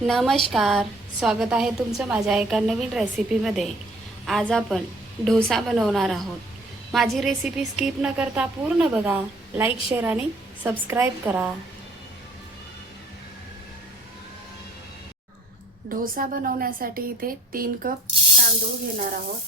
नमस्कार. स्वागत आहे तुमचं माझ्या एका नवीन रेसिपीमध्ये. आज आपण डोसा बनवणार आहोत. माझी रेसिपी स्किप न करता पूर्ण बघा. लाईक, शेअर आणि सबस्क्राईब करा. डोसा बनवण्यासाठी इथे 3 कप तांदूळ घेणार आहोत.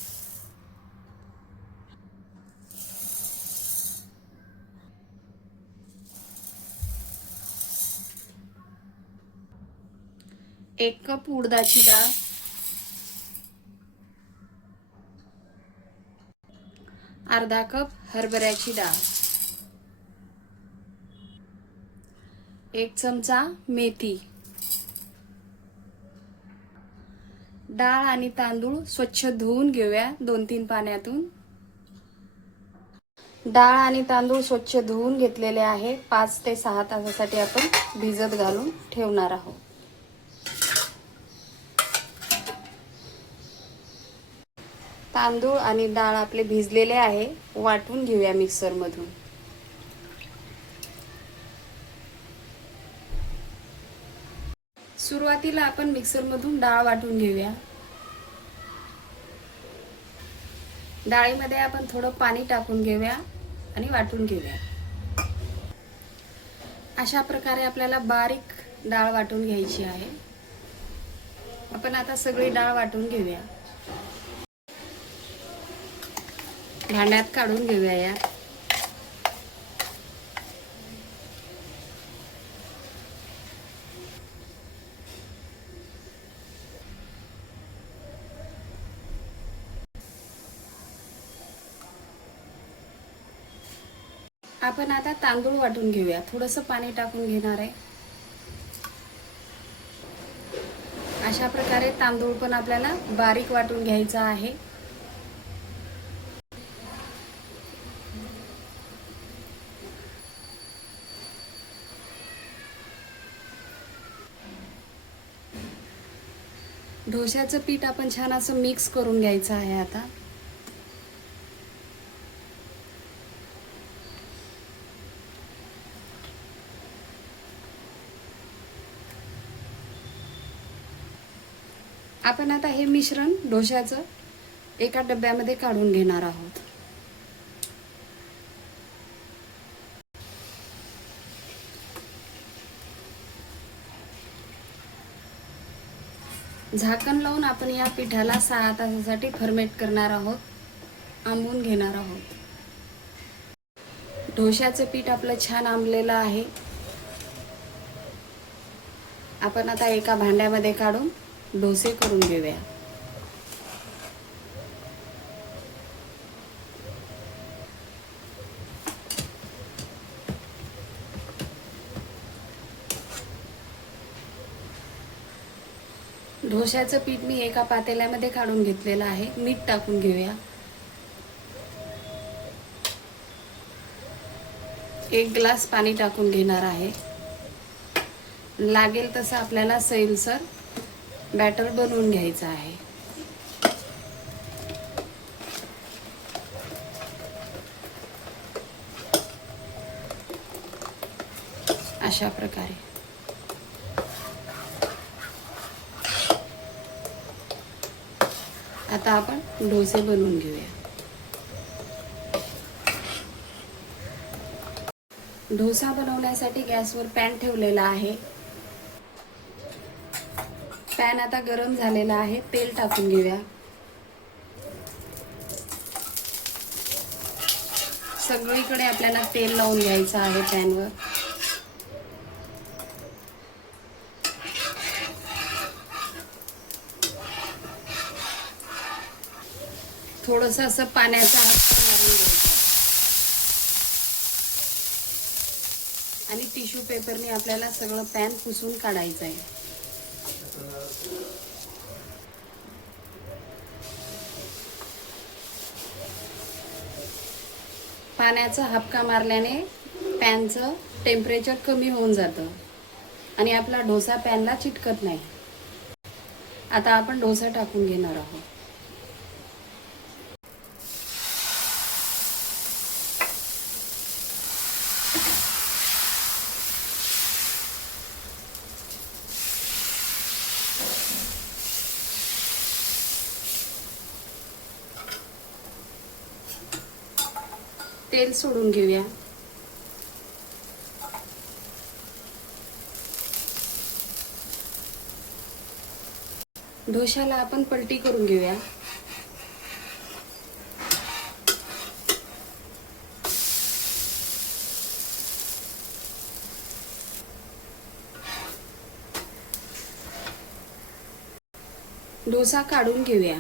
एक कप उडदाची डाळ, अर्धा कप हरभऱ्याची डाळ, 1 चमचा मेथी. डाळ आणि तांदूळ स्वच्छ धुवून घेऊया 2-3 पाण्यातून. डाळ आणि तांदूळ स्वच्छ धुवून घेतलेले आहे. 5 ते 6 तासासाठी आपण भिजत घालून ठेवणार आहोत. तांदूळ आणि डाळ आपले भिजलेले आहे. वाटून घेऊया मिक्सर मधून. सुरुवातीला आपण मिक्सर मधून डाळ वाटून घेऊया. डाळीमध्ये आपण थोडं पाणी टाकून घेऊया आणि वाटून घेऊया. अशा प्रकारे आपल्याला बारीक डाळ वाटून घ्यायची आहे. आपण आता सगळी डाळ वाटून घेऊया. भांड्यात काढून घेऊया या. आपण आता तांदूळ वाटून घेऊया. थोडंसं पाणी टाकून घेणार आहे. अशा प्रकारे तांदूळ पण आपल्याला बारीक वाटून घ्यायचा आहे. डोश्याचं पीठ आपण छान असं मिक्स करून घ्यायचं आहे आता. आपण आता हे मिश्रण डोश्याचं एका डब्यामध्ये काढून घेणार आहोत. झाकण लावून आपण या पिठाला 6 तासासाठी फर्मेंट करणार आहोत. आंबून घेणार आहोत. डोश्याचं पीठ आपलं छान आंबलेलं आहे. आपण आता एका भांड्यामध्ये काढून डोसे करून घेऊया. डोश्याचं पीठ मी एका पातेल्यामध्ये काढून घेतलेलं आहे. मीठ टाकून घेऊया. 1 ग्लास पाणी टाकून घेणार आहे. लागेल तसं आपल्याला सैलसर बॅटर बनवून घ्यायचं आहे. अशा प्रकारे आता आपण डोसे बनवून घेऊया. डोसा बनवण्यासाठी गॅसवर पॅन ठेवलेला आहे. पॅन आता गरम झालेला आहे. तेल टाकून घेऊया. सगळीकडे आपल्याला तेल लावून घ्यायचं आहे पॅनवर. थोडंसं असं पाण्याचा हात मारून घ्यायचा आणि टिश्यू पेपरने आपल्याला सगळं पॅन पुसून काढायचं आहे. पाण्याचा हापका मारल्याने पॅनचं टेम्परेचर कमी होऊन जातं आणि आपला डोसा पॅनला चिटकत नाही. आता आपण डोसा टाकून घेणार आहोत. तेल सोडून घेऊया. डोशाला आपण पलटी करून घेऊया. डोसा काढून घेऊया.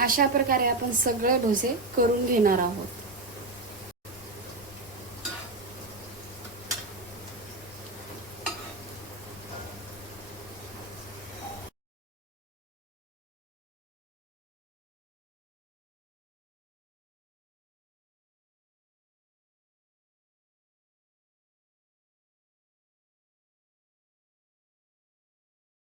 अशा प्रकारे आपण सगळे डोसे करून घेणार आहोत.